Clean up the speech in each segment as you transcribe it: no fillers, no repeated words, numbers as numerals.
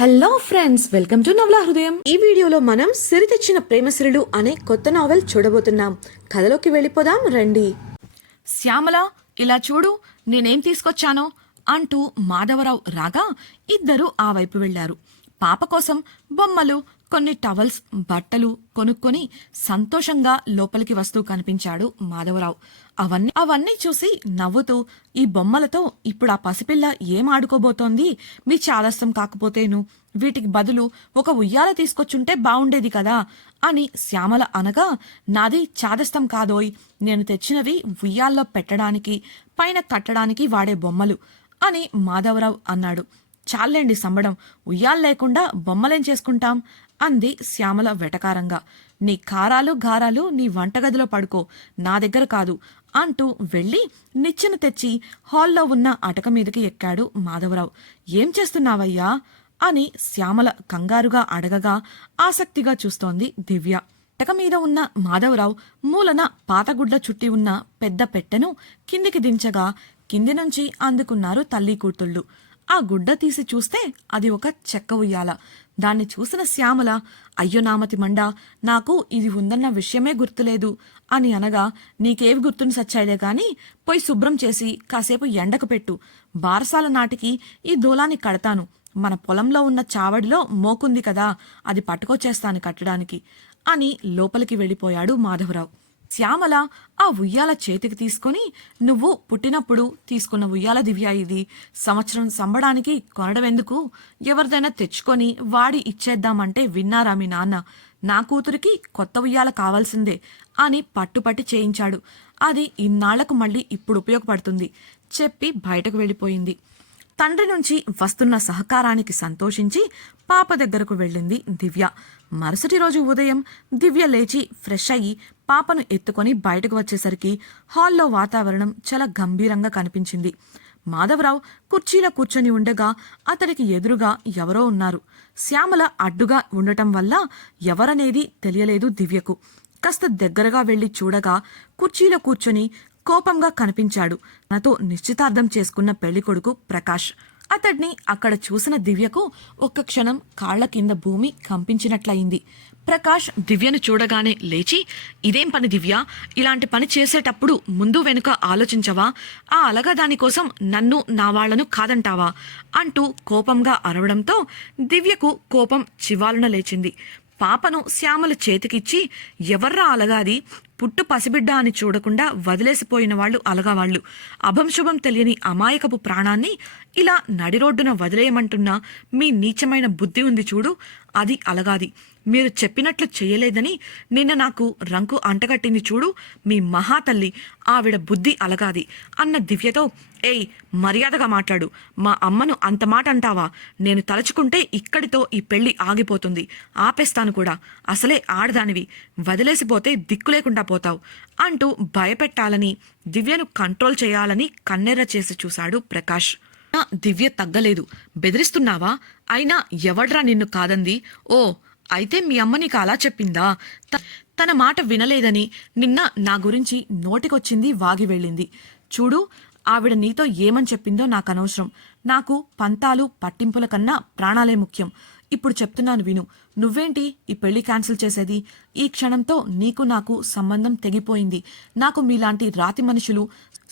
Hello friends, welcome to నవలా హృదయం. ఈ వీడియోలో మనం సిరి తెచ్చిన ప్రేమసిరులు అనే కొత్త నావెల్ చూడబోతున్నాం. కథలోకి వెళ్ళిపోదాం రండి. శ్యామల, ఇలా చూడు, నేనేం తీసుకొచ్చానో అంటూ మాధవరావు రాగా ఇద్దరూ ఆ వైపు వెళ్లారు. పాప కోసం బొమ్మలు, కొన్ని టవల్స్, బట్టలు కొనుక్కొని సంతోషంగా లోపలికి వస్తూ కనిపించాడు మాధవరావు. అవన్నీ చూసి నవ్వుతూ, ఈ బొమ్మలతో ఇప్పుడు ఆ పసిపిల్ల ఏం ఆడుకోబోతోంది? మీ చాదస్తం కాకపోతేను వీటికి బదులు ఒక ఉయ్యాల తీసుకొచ్చుంటే బావుండేది కదా అని శ్యామల అనగా, నాది చాదస్తం కాదోయ్, నేను తెచ్చినవి ఉయ్యాల్లో పెట్టడానికి, పైన కట్టడానికి వాడే బొమ్మలు అని మాధవరావు అన్నాడు. చాలండి సంబడం, ఉయ్యాలు లేకుండా బొమ్మలేం చేసుకుంటాం అంది శ్యామల వెటకారంగా. నీ కారాలు గారాలు నీ వంటగదిలో పడుకో, నా దగ్గర కాదు అంటూ వెళ్ళి నిచ్చెన తెచ్చి హాల్లో ఉన్న అటక మీదకి ఎక్కాడు మాధవరావు. ఏం చేస్తున్నావయ్యా అని శ్యామల కంగారుగా అడగగా ఆసక్తిగా చూస్తోంది దివ్య. అటక మీద ఉన్న మాధవరావు మూలన పాతగుడ్డ చుట్టి ఉన్న పెద్ద పెట్టెను కిందికి దించగా కింది నుంచి అందుకున్నారు తల్లి కూతుళ్ళు. ఆ గుడ్డ తీసి చూస్తే అది ఒక చెక్క ఉయ్యాల. దాన్ని చూసిన శ్యామల, అయ్యో నామతి మండా, నాకు ఇది ఉందన్న విషయమే గుర్తులేదు అని అనగా, నీకేవి గుర్తుని సచ్చాయిలే గాని పోయి శుభ్రం చేసి కాసేపు ఎండకు పెట్టు, బారసాల నాటికి ఈ దూలాన్ని కడతాను, మన పొలంలో ఉన్న చావడిలో మోకుంది కదా, అది పట్టుకొచ్చేస్తాను కట్టడానికి అని లోపలికి వెళ్ళిపోయాడు మాధవరావు. శ్యామల ఆ ఉయ్యాల చేతికి తీసుకుని, నువ్వు పుట్టినప్పుడు తీసుకున్న ఉయ్యాల దివ్య ఇది, సంవత్సరం సంబడానికి కొనడమెందుకు, ఎవరిదైనా తెచ్చుకొని వాడి ఇచ్చేద్దామంటే విన్నారా మీ నాన్న, నా కూతురికి కొత్త ఉయ్యాల కావాల్సిందే అని పట్టుపట్టి చేయించాడు, అది ఇన్నాళ్లకు మళ్ళీ ఇప్పుడు ఉపయోగపడుతుంది చెప్పి బయటకు వెళ్ళిపోయింది. తండ్రి నుంచి వస్తున్న సహకారానికి సంతోషించి పాప దగ్గరకు వెళ్ళింది దివ్య. మరుసటి రోజు ఉదయం దివ్య లేచి ఫ్రెష్ అయ్యి పాపను ఎత్తుకొని బయటకు వచ్చేసరికి హాల్లో వాతావరణం చాలా గంభీరంగా కనిపించింది. మాధవరావు కుర్చీలో కూర్చొని ఉండగా అతడికి ఎదురుగా ఎవరో ఉన్నారు. శ్యామల అడ్డుగా ఉండటం వల్ల ఎవరనేది తెలియలేదు దివ్యకు. కాస్త దగ్గరగా వెళ్లి చూడగా కుర్చీలో కూర్చొని కోపంగా కనిపించాడు తనతో నిశ్చితార్థం చేసుకున్న పెళ్లికొడుకు ప్రకాష్. అతడ్ని అక్కడ చూసిన దివ్యకు ఒక్క క్షణం కాళ్ల కింద భూమి కంపించినట్లయింది. ప్రకాష్ దివ్యను చూడగానే లేచి, ఇదేం పని దివ్య, ఇలాంటి పని చేసేటప్పుడు ముందు వెనుక ఆలోచించవా, ఆ అలగా దానికోసం నన్ను నా వాళ్లను కాదంటావా అంటూ కోపంగా అరవడంతో దివ్యకు కోపం చివాలున లేచింది. పాపను శ్యామల చేతికిచ్చి, ఎవర్రా అలగాది, పుట్టు పసిబిడ్డ అని చూడకుండా వదిలేసిపోయిన వాళ్ళు అలగావాళ్లు, అభంశుభం తెలియని అమాయకపు ప్రాణాన్ని ఇలా నడిరోడ్డున వదిలేయమంటున్నా మీ నీచమైన బుద్ధి ఉంది చూడు, అది అలగాది, మీరు చెప్పినట్లు చెయ్యలేదని నిన్న నాకు రంకు అంటగట్టింది చూడు మీ మహాతల్లి, ఆవిడ బుద్ధి అలగాది అన్న దివ్యతో, ఏయ్ మర్యాదగా మాట్లాడు, మా అమ్మను అంత మాట అంటావా, నేను తలుచుకుంటే ఇక్కడితో ఈ పెళ్లి ఆగిపోతుంది, ఆపేస్తాను కూడా, అసలే ఆడదానివి, వదిలేసిపోతే దిక్కు లేకుండా పోతావు అంటూ భయపెట్టాలని దివ్యను కంట్రోల్ చేయాలని కన్నెర్ర చేసి చూశాడు ప్రకాష్. దివ్య తగ్గలేదు. బెదిరిస్తున్నావా, అయినా ఎవడ్రా నిన్ను కాదంది, ఓ అయితే మీ అమ్మ నీకు అలా చెప్పిందా, తన మాట వినలేదని నిన్న నా గురించి నోటికొచ్చింది వాగి వెళ్ళింది, చూడు ఆవిడ నీతో ఏమని చెప్పిందో నాకు అనవసరం, నాకు పంతాలు పట్టింపుల కన్నా ప్రాణాలే ముఖ్యం, ఇప్పుడు చెప్తున్నాను విను, నువ్వేంటి ఈ పెళ్లి క్యాన్సిల్ చేసేది, ఈ క్షణంతో నీకు నాకు సంబంధం తెగిపోయింది, నాకు మీలాంటి రాతి మనుషులు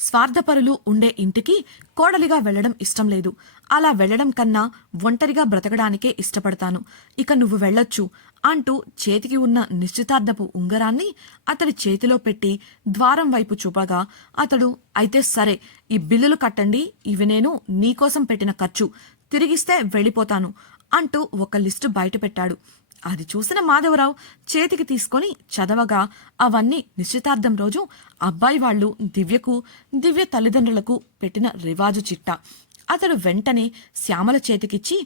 స్వార్థపరులు ఉండే ఇంటికి కోడలిగా వెళ్లడం ఇష్టం లేదు, అలా వెళ్లడం కన్నా ఒంటరిగా బ్రతకడానికే ఇష్టపడతాను, ఇక నువ్వు వెళ్ళొచ్చు అంటూ చేతికి ఉన్న నిశ్చితార్థపు ఉంగరాన్ని అతడి చేతిలో పెట్టి ద్వారం వైపు చూపగా అతడు, అయితే సరే ఈ బిల్లులు కట్టండి, ఇవి నేను నీకోసం పెట్టిన ఖర్చు, తిరిగిస్తే వెళ్ళిపోతాను అంటూ ఒక లిస్టు బయట పెట్టాడు. అది చూసిన మాధవరావు చేతికి తీసుకొని చదవగా అవన్నీ నిశ్చితార్థం రోజు అబ్బాయి వాళ్లు దివ్యకు, దివ్య తల్లిదండ్రులకు పెట్టిన రివాజు చిట్టా. అతడు వెంటనే శ్యామల చేతికిచ్చి,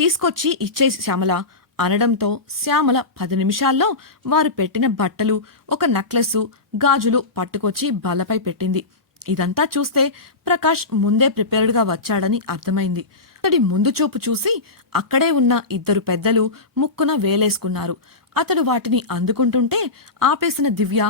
తీసుకొచ్చి ఇచ్చే శ్యామల అనడంతో శ్యామల 10 నిమిషాల్లో వారు పెట్టిన బట్టలు, ఒక నెక్లెస్సు, గాజులు పట్టుకొచ్చి బల్లపై పెట్టింది. ఇదంతా చూస్తే ప్రకాష్ ముందే ప్రిపేర్డ్గా వచ్చాడని అర్థమైంది. అతడి ముందు చూపు చూసి అక్కడే ఉన్న ఇద్దరు పెద్దలు ముక్కున వేలేసుకున్నారు. అతడు వాటిని అందుకుంటుంటే ఆపేసిన దివ్య,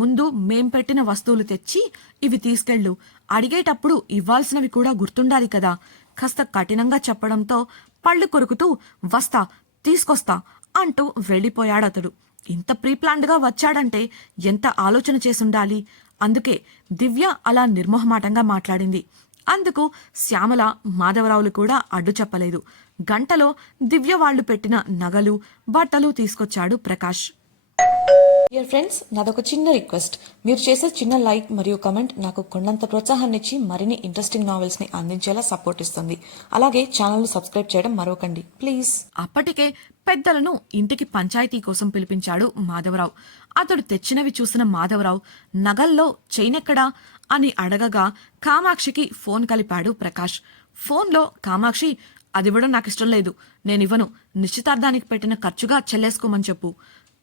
ముందు మేం పెట్టిన వస్తువులు తెచ్చి ఇవి తీసుకెళ్ళు, అడిగేటప్పుడు ఇవ్వాల్సినవి కూడా గుర్తుండాలి కదా, కాస్త కఠినంగా చెప్పడంతో పళ్ళు కొరుకుతూ వస్తా తీసుకొస్తా అంటూ వెళ్ళిపోయాడతడు. ఇంత ప్రీప్లాన్డ్గా వచ్చాడంటే ఎంత ఆలోచన చేసుండాలి. అందుకే దివ్య అలా నిర్మోహమాటంగా మాట్లాడింది. అందుకు శ్యామల, మాధవరావులు కూడా అడ్డు చెప్పలేదు. గంటలో దివ్య వాళ్లు పెట్టిన నగలు, బట్టలు తీసుకొచ్చాడు ప్రకాష్. డియర్ ఫ్రెండ్స్, నాదొక చిన్న రిక్వెస్ట్. మీరు చేసే చిన్న లైక్ మరియు కమెంట్ నాకు కొండంత ప్రోత్సాహాన్ని ఇచ్చి మరిన్ని ఇంట్రెస్టింగ్ నావెల్స్ ని అందించేలా సపోర్ట్ ఇస్తుంది. అలాగే ఛానల్ ను సబ్స్క్రైబ్ చేయడం మరవకండి ప్లీజ్. అప్పటికే పెద్దలను ఇంటికి పంచాయతీ కోసం పిలిపించాడు మాధవరావు. అతడు తెచ్చినవి చూసిన మాధవరావు నగల్లో చైనెక్కడా అని అడగగా కామాక్షికి ఫోన్ కలిపాడు ప్రకాష్. ఫోన్లో కామాక్షి, అదివ్వడం నాకిష్టం లేదు, నేనివ్వను, నిశ్చితార్థానికి పెట్టిన ఖర్చుగా చెల్లేసుకోమని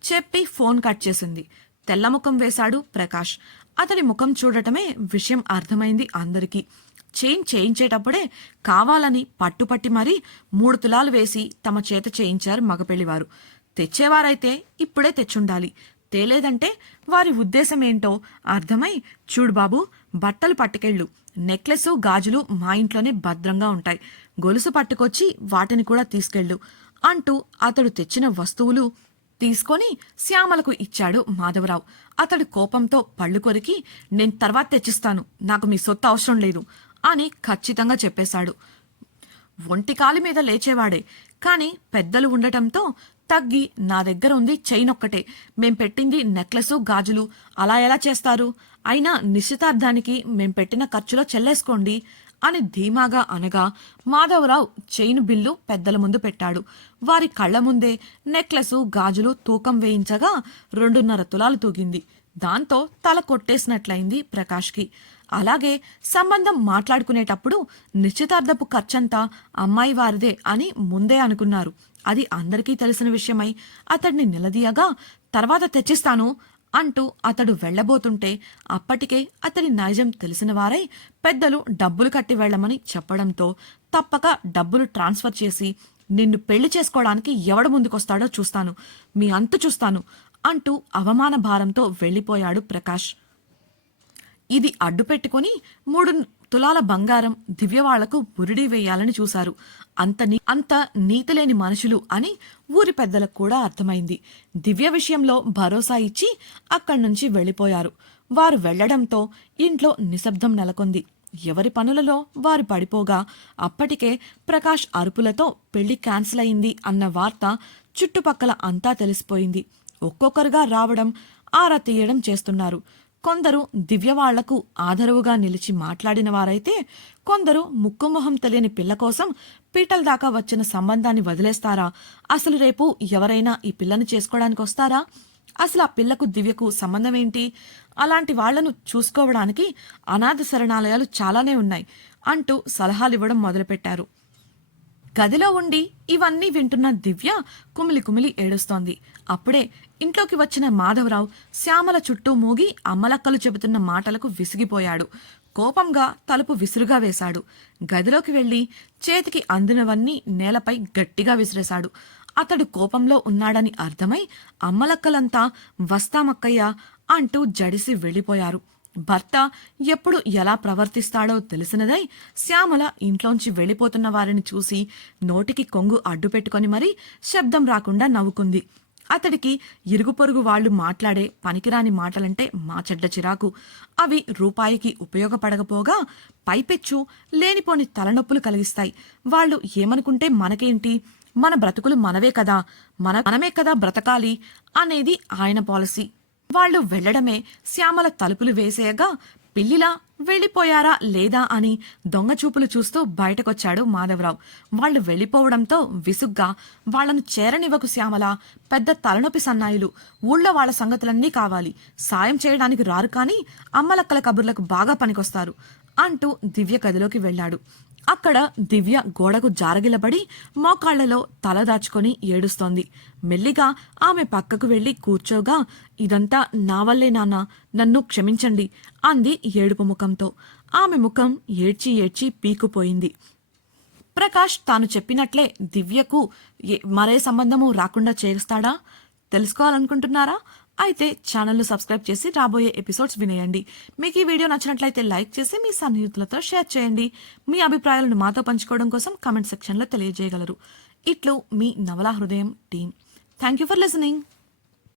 చెప్పి ఫోన్ కట్ చేసింది. తెల్లముఖం వేశాడు ప్రకాష్. అతడి ముఖం చూడటమే విషయం అర్థమైంది అందరికీ. చైన్ చేయించేటప్పుడే కావాలని పట్టుపట్టి మరీ 3 తులాలు వేసి తమ చేత చేయించారు మగపెళ్లివారు. తెచ్చేవారైతే ఇప్పుడే తెచ్చుండాలి. తేలేదంటే వారి ఉద్దేశం ఏంటో అర్థమై, చూడు బాబు, బట్టలు పట్టుకెళ్ళు, నెక్లెస్ గాజులు మా ఇంట్లోనే భద్రంగా ఉంటాయి, గొలుసు పట్టుకొచ్చి వాటిని కూడా తీసుకెళ్ళు అంటూ అతడు తెచ్చిన వస్తువులు తీసుకొని శ్యామలకు ఇచ్చాడు మాధవరావు. అతడు కోపంతో పళ్ళు కొరికి, నేను తర్వాత తెచ్చిస్తాను, నాకు మీ సొత్తు అవసరం లేదు అని ఖచ్చితంగా చెప్పేశాడు. ఒంటికాలి మీద లేచేవాడే, కాని పెద్దలు ఉండటంతో తగ్గి, నా దగ్గర ఉంది చైన్ ఒక్కటే, మేం పెట్టింది నెక్లెస్ గాజులు, అలా ఎలా చేస్తారు, అయినా నిశ్చితార్థానికి మేం పెట్టిన ఖర్చులో చెల్లేసుకోండి అని ధీమాగా అనగా మాధవరావు చైన్ బిల్లు పెద్దల ముందు పెట్టాడు. వారి కళ్ల ముందే నెక్లెస్ గాజులు తూకం వేయించగా 2.5 తులాలు తూగింది. దాంతో తల కొట్టేసినట్లయింది ప్రకాష్కి. అలాగే సంబంధం మాట్లాడుకునేటప్పుడు నిశ్చితార్థపు ఖర్చంతా అమ్మాయి వారిదే అని ముందే అనుకున్నారు. అది అందరికీ తెలిసిన విషయమై అతడిని నిలదీయగా, తర్వాత తెచ్చిస్తాను అంటూ అతడు వెళ్లబోతుంటే అప్పటికే అతడి నైజం తెలిసిన వారై పెద్దలు డబ్బులు కట్టి వెళ్లమని చెప్పడంతో తప్పక డబ్బులు ట్రాన్స్ఫర్ చేసి, నిన్ను పెళ్లి చేసుకోవడానికి ఎవడు ముందుకొస్తాడో చూస్తాను, మీ అంతు చూస్తాను అంటూ అవమాన భారంతో వెళ్లిపోయాడు ప్రకాష్. ఇది అడ్డు పెట్టుకుని 3 తులాల బంగారం దివ్యవాళ్లకు బురిడి వేయాలని చూశారు. అంత నీతిలేని మనుషులు అని ఊరి పెద్దలకు కూడా అర్థమైంది. దివ్య విషయంలో భరోసా ఇచ్చి అక్కడి నుంచి వెళ్లిపోయారు. వారు వెళ్లడంతో ఇంట్లో నిశ్శబ్దం నెలకొంది. ఎవరి పనులలో వారు పడిపోగా అప్పటికే ప్రకాష్ అరుపులతో పెళ్లి క్యాన్సిల్ అయింది అన్న వార్త చుట్టుపక్కల అంతా తెలిసిపోయింది. ఒక్కొక్కరుగా రావడం, ఆరా తీయడం చేస్తున్నారు. కొందరు దివ్యవాళ్లకు ఆదరవుగా నిలిచి మాట్లాడిన వారైతే, కొందరు ముక్కుమొహం తెలియని పిల్ల కోసం పీటల దాకా వచ్చిన సంబంధాన్ని వదిలేస్తారా, అసలు రేపు ఎవరైనా ఈ పిల్లను చేసుకోవడానికి వస్తారా, అసలు ఆ పిల్లకు దివ్యకు సంబంధం ఏంటి, అలాంటి వాళ్లను చూసుకోవడానికి అనాథ శరణాలయాలు చాలానే ఉన్నాయి అంటూ సలహాలివ్వడం మొదలుపెట్టారు. గదిలో ఉండి ఇవన్నీ వింటున్న దివ్య కుమిలి కుమిలి ఏడుస్తోంది. అప్పుడే ఇంట్లోకి వచ్చిన మాధవరావు శ్యామల చుట్టూ మూగి అమ్మలక్కలు చెబుతున్న మాటలకు విసిగిపోయాడు. కోపంగా తలుపు విసురుగా వేశాడు. గదిలోకి వెళ్లి చేతికి అందినవన్నీ నేలపై గట్టిగా విసిరేశాడు. అతడు కోపంలో ఉన్నాడని అర్థమై అమ్మలక్కలంతా వస్తామక్కయ్య అంటూ జడిసి వెళ్లిపోయారు. భర్త ఎప్పుడు ఎలా ప్రవర్తిస్తాడో తెలిసినదై శ్యామల ఇంట్లోంచి వెళ్లిపోతున్న వారిని చూసి నోటికి కొంగు అడ్డుపెట్టుకుని మరీ శబ్దం రాకుండా నవ్వుకుంది. అతడికి ఇరుగు పొరుగు వాళ్లు మాట్లాడే పనికిరాని మాటలంటే మా చెడ్డ చిరాకు. అవి రూపాయికి ఉపయోగపడకపోగా పైపెచ్చు లేనిపోని తలనొప్పులు కలిగిస్తాయి. వాళ్లు ఏమనుకుంటే మనకేంటి, మన బ్రతుకులు మనవే కదా, మనమే కదా బ్రతకాలి అనేది ఆయన పాలసీ. వాళ్లు వెళ్లడమే శ్యామల తలుపులు వేసేయగా పిల్లిలా వెళ్లిపోయారా లేదా అని దొంగచూపులు చూస్తూ బయటకొచ్చాడు మాధవరావు. వాళ్లు వెళ్లిపోవడంతో విసుగ్గా, వాళ్లను చేరనివ్వకు శ్యామల, పెద్ద తలనొప్పి సన్నాయిలు, ఊళ్ళో వాళ్ల సంగతులన్నీ కావాలి, సాయం చేయడానికి రారు కానీ అమ్మలక్కల కబుర్లకు బాగా పనికొస్తారు అంటూ దివ్య గదిలోకి వెళ్లాడు. అక్కడ దివ్య గోడకు జారగిలబడి మోకాళ్లలో తల దాచుకొని ఏడుస్తోంది. మెల్లిగా ఆమె పక్కకు వెళ్లి కూర్చోగా, ఇదంతా నా వల్లే నాన్న, నన్ను క్షమించండి అంది ఏడుపు ముఖంతో. ఆమె ముఖం ఏడ్చి ఏడ్చి పీకుపోయింది. ప్రకాష్ తాను చెప్పినట్లే దివ్యకు మరే సంబంధము రాకుండా చేస్తాడా తెలుసుకోవాలనుకుంటున్నారా? అయితే ఛానల్ను సబ్స్క్రైబ్ చేసి రాబోయే ఎపిసోడ్స్ వినేయండి. మీకు ఈ వీడియో నచ్చినట్లయితే లైక్ చేసి మీ సన్నిహితులతో షేర్ చేయండి. మీ అభిప్రాయాలను మాతో పంచుకోవడం కోసం కామెంట్ సెక్షన్లో తెలియజేయగలరు. ఇట్లు మీ నవలా హృదయం team. Thank you for listening.